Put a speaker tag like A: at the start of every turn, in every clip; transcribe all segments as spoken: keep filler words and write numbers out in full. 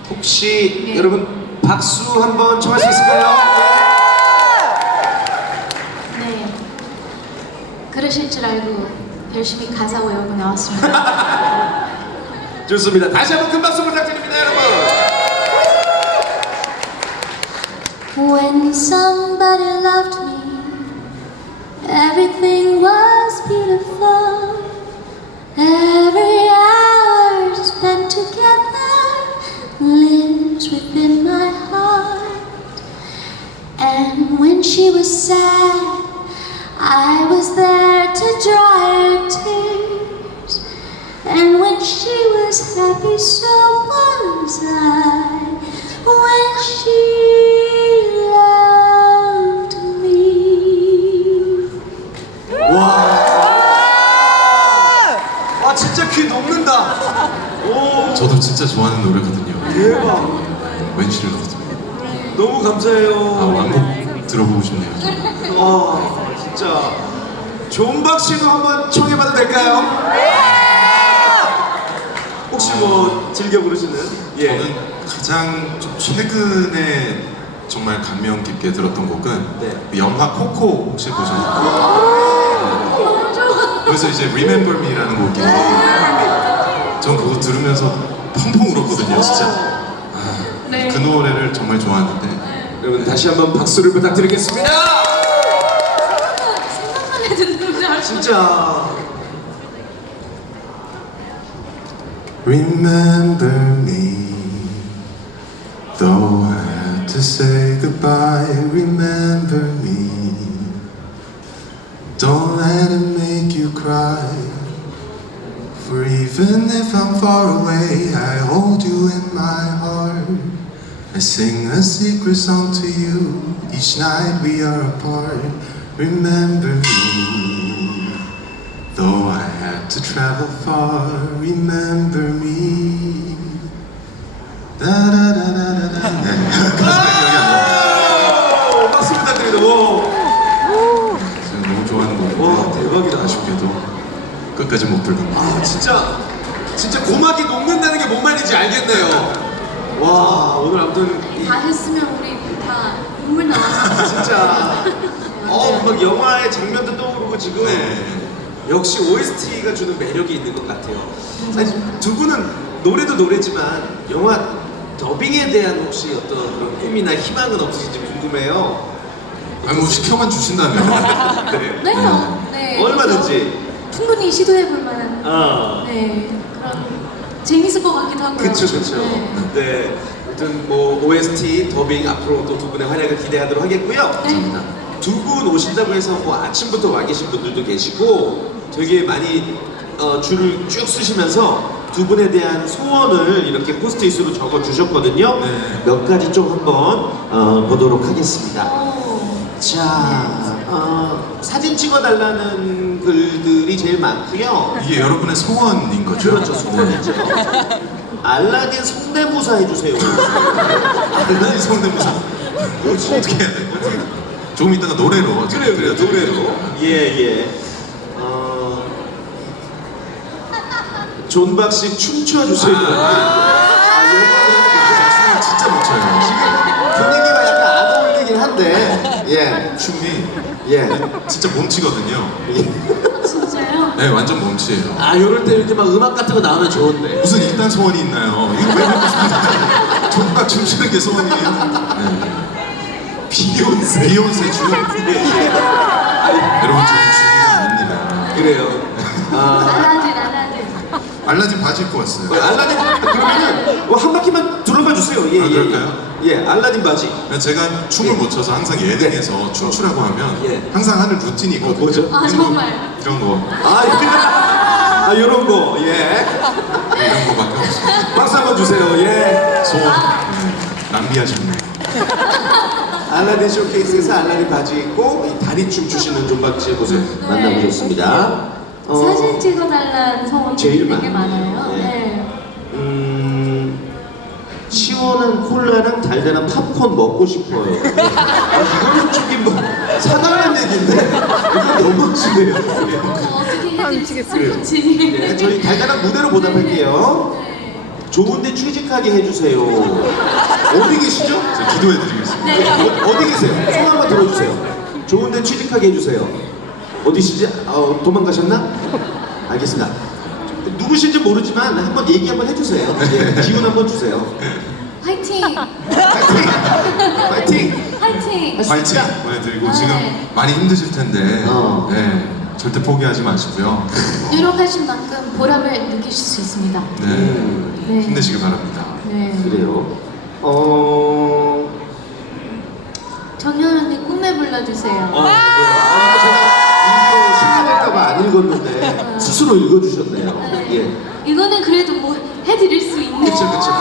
A: 혹시
B: 네.
A: 여러분 박수 한번 청할 수 있을까요?
B: 네. 그러실 줄 알고 열심히 가사 외우고 나왔습니다.
A: 좋습니다. 다시 한번 큰 박수 부탁드립니다, 여러분.
B: When somebody loved me, everything was beautiful. Every hour spent together lives within my heart. And when she was sad, I was there to dry her tears. And when she was happy, so was I. When she loved me.
A: 와, 와 진짜 귀 녹는다. 오,
C: 저도 진짜 좋아하는 노래거든요.
A: 대박.
C: 웬시를 넣었습니다.
A: 너무 감사해요.
C: 아, 완곡 들어보고 싶네요. 저는.
A: 와, 진짜 존박 씨도 한번 청해봐도 될까요? 혹시 뭐 즐겨 부르시는? 예.
C: 저는 가장 좀 최근에 정말 감명 깊게 들었던 곡은
A: 네.
C: 그 영화 코코 혹시 보셨나요? 그래서 이제 Remember Me라는 곡인데 전 그거 들으면서 펑펑 울었거든요, 진짜. 아,
B: 네.
C: 그 노래를 정말 좋아하는데
A: 여러분 다시 한번 박수를 부탁드리겠습니다.
B: 생각만 해도 눈물 날
A: 진짜.
C: Remember me, though I had to say goodbye. Remember me, don't let it make you cry. For even if I'm far away, I hold you in my heart. I sing a secret song to you each night we are apart. Remember me, though I had to travel far. Remember me. 다다다다다다. 네, 가사가 기억이 안 나요.
A: 오, 박수 부탁드립니다. 오.
C: 제가 너무 좋아하는 곡인데
A: 와, 대박이다.
C: 아쉽게도 끝까지 못 들고.
A: 아, 진짜 진짜 고막이 녹는다는 게 뭔 말인지 알겠네요. 와, 오늘 아무튼 이,
B: 다 했으면 우리 다 눈물 나왔어.
A: 진짜 어, 막 영화의 장면도 떠오르고 지금
C: 네.
A: 역시 오에스티가 주는 매력이 있는 것 같아요. 아니, 두 분은 노래도 노래지만 영화 더빙에 대한 혹시 어떤 그런 꿈이나 희망은 없으신지 궁금해요.
C: 아니 뭐 시켜만 주신다면.
A: 네.
B: 네요. 네.
A: 얼마든지.
B: 충분히 시도해볼 만한
A: 아.
B: 네 그런 재밌을 것 같기도 하고요.
A: 그쵸, 그쵸.
B: 네.
A: 네. 아무튼 뭐 오에스티 더빙 앞으로 또 두 분의 활약을 기대하도록 하겠고요.
B: 네.
A: 두 분 오신다고 해서 뭐 아침부터 와 계신 분들도 계시고 되게 많이 어, 줄을 쭉 쓰시면서 두 분에 대한 소원을 이렇게 포스트잇으로 적어 주셨거든요.
C: 네.
A: 몇 가지 좀 한번 어, 보도록 하겠습니다.
B: 오.
A: 자, 어, 사진 찍어달라는 글들이 제일 많고요.
C: 이게 여러분의 소원인 거죠?
A: 그렇죠, 소원이죠. 알라딘 성대모사 해주세요.
C: 알라딘 성대모사. 어떻게 해야 돼? 조금 이따가 노래로.
A: 그래요, 그래요, 노래로. 예, 예. 어, 존박 씨 춤춰주세요. 아,
C: 춤을 진짜 못 춰요.
A: 이거 분위기가 약간 안 어울리긴 한데, 예,
C: 춤이
A: 예.
C: 진짜 몸치거든요.
B: 진짜요?
C: 네, 완전 몸치예요.
A: 아, 요럴 때 이렇게 막 음악 같은 거 나오면 좋은데.
C: 무슨 이딴 소원이 있나요? 이거 왜 하고 싶은데? 존박 춤추는 게 소원이에요? 네. 비욘세. 비욘세 춤. 여러분, 저는 춤이 아닙니다.
A: 그래요. 아,
B: 알라딘 알라딘.
C: 알라딘 바지 입고 왔어요.
A: 어, 알라딘, 그러면은 뭐한 바퀴만 둘러봐 주세요. 예,
C: 아,
A: 예,
C: 그럴까요?
A: 예, 예, 알라딘 바지.
C: 제가 춤을
A: 예.
C: 못 춰서 항상 예능에서 춤추라고 하면
A: 예.
C: 항상 하는 루틴이 있거든요.
A: 어, 뭐죠?
B: 아, 정말.
C: 이런 거,
A: 아, 예. 아, 요런 거, 예.
C: 이런 거밖에 없어요.
A: 박수 한번 주세요, 예.
C: 소원. 네. 낭비하셨네.
A: 알라딘 쇼케이스에서 알라딘 바지 입고 이 다리춤 추시는 존박 씨의 모습 만나보셨습니다. 어,
B: 사진 찍어달라는 소원이
A: 제일
B: 되게
A: 많아요.
B: 많아요.
A: 네.
B: 네.
A: 음, 시원한 콜라랑 달달한 팝콘 먹고 싶어요. 아, 이거는 저기 뭐 사달라는 얘기인데 이거 너무 심해요.
B: 어, 어떻게 해드릴 수
A: 그래요.
B: 있을지.
A: 네, 저희 달달한 무대로 보답할게요.
B: 네.
A: 좋은데 취직하게 해주세요. 어디 계시죠?
C: 제가 기도해드리겠습니다.
B: 네.
A: 어, 어디 계세요? 손 한번 들어주세요. 좋은데 취직하게 해주세요. 어디시지? 어, 도망가셨나? 알겠습니다. 누구신지 모르지만 한번 얘기 한번 해주세요. 예, 기운 한번 주세요.
B: 화이팅!
A: 파이팅! 파이팅!
B: 화이팅!
C: 파이팅 보내드리고
B: 네.
C: 지금 많이 힘드실 텐데
A: 어.
C: 네, 절대 포기하지 마시고요.
B: 노력하신 만큼 보람을 느끼실 수 있습니다.
C: 네,
A: 음,
B: 네.
C: 힘내시길 바랍니다.
B: 네.
A: 그래요. 어.
B: 정연 언니 꿈에 불러주세요.
A: 어, 네. 아, 제가 일부러 실망할까봐 안 읽었는데 스스로 읽어주셨네요. 예.
B: 이거는 그래도 뭐 해드릴 수 있는.
A: 그쵸, 그쵸, 그쵸.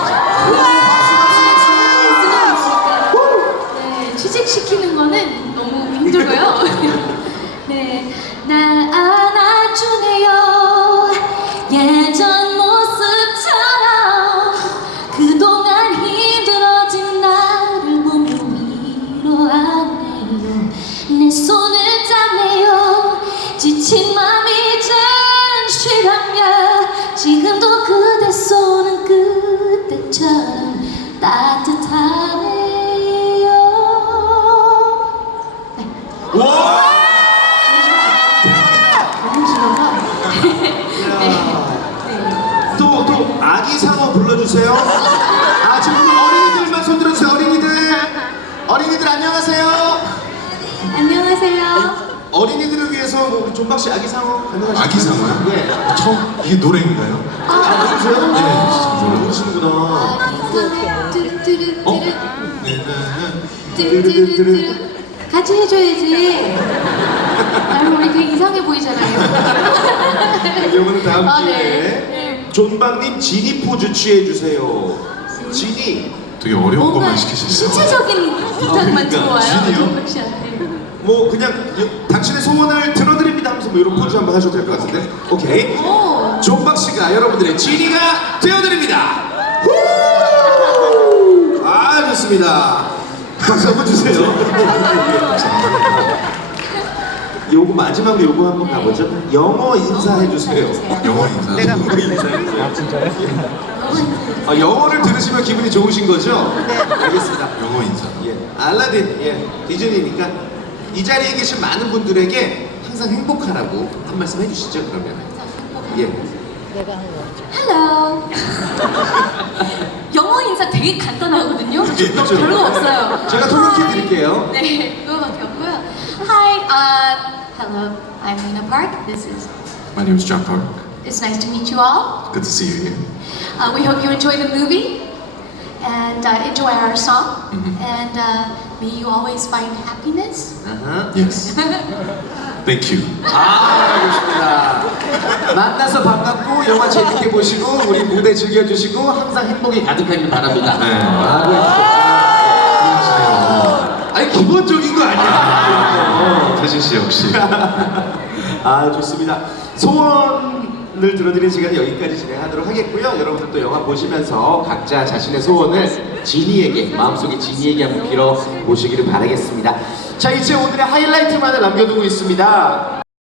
B: 네, 취직시키는 거는 너무 힘들고요. 네, 날 안아주네요. 예전 모습처럼 그동안 힘들어진 나를 보며 위로하네요. 내 손을 잡네요. 지친 맘 이젠 쉬라며 지금도 그대 손은 그때처럼 따뜻하네요. 네.
A: 와!
B: 너무 길어서.
A: 또, 또, 아기 상어 불러주세요. 아, 지금 어린이들만 손 들어주세요, 어린이들. 어린이들 안녕하세요.
B: 안녕하세요.
A: 어린이들을 위해서 뭐 존박 씨 아기 상어 가능하실까요?
C: 아기 상어요?
A: 예.
C: 처음 이게 노래인가요?
A: 아, 모르세요?
C: 네,
A: 모르시는구나.
B: 뚜루뚜루뚜루.
A: 어?
B: 뚜루뚜루뚜루. 같이 해줘야지. 아유, 우리 되게 이상해 보이잖아요.
A: 이거는 다음
B: 아,
A: 기회에.
B: 네.
A: 존박님 지니 포즈 취해주세요. 지니.
C: 되게 어려운
B: 뭔가
C: 것만 시키시네요.
B: 신체적인 부탁만
A: 그러니까,
B: 들어와요.
C: 진이요?
B: 정박 씨한테.
A: 뭐 그냥 요- 당신의 소원을 들어드립니다 하면서 뭐 이런 포즈 한번 하셔도 될 것 같은데. 오케이.
B: 오.
A: 존박 씨가 여러분들의 지니가 되어드립니다. 후! 아 좋습니다. 박수 한번 주세요. 요거 마지막으로 요거 한번 가보죠. 영어 인사해 주세요.
C: 영어 인사.
A: 내가 영어 인사해 주세요. 아, 영어를 들으시면 기분이 좋으신 거죠? 네. 알겠습니다.
C: 영어 인사.
A: 예, 알라딘, 예, 디즈니니까 이 자리에 계신 많은 분들에게 항상 행복하라고 한 말씀 해주시죠. 그러면 예.
B: Hello. 영어 인사 되게 간단하거든요.
A: 그렇죠.
B: 별거 없어요.
A: 제가 통역해 드릴게요.
B: 네, 그거밖에 없고요. Hi, uh, hello. I'm Luna Park. This is.
C: My name is John Park.
B: It's nice to meet you all.
C: Good to see you here.
B: Uh, we hope you enjoy the movie and uh, enjoy our song.
C: Mhm.
B: And uh, may you always find happiness.
A: 아하.
C: Yes. Thank you.
A: 아, 좋습니다. 만나서 반갑고 영화 재밌게 보시고 우리 무대 즐겨주시고 항상 행복이 가득하길 바랍니다.
C: 네.
A: 아, 아니 기본적인 거 아니야?
C: 태진 씨 역시.
A: 아 좋습니다. 소원을 들어드리는 시간은 여기까지 진행하도록 하겠고요. 여러분들 또 영화 보시면서 각자 자신의 소원을 지니에게 마음속에 지니에게 한번 빌어 보시기를 바라겠습니다. 자 이제 오늘의 하이라이트만을 남겨두고 있습니다.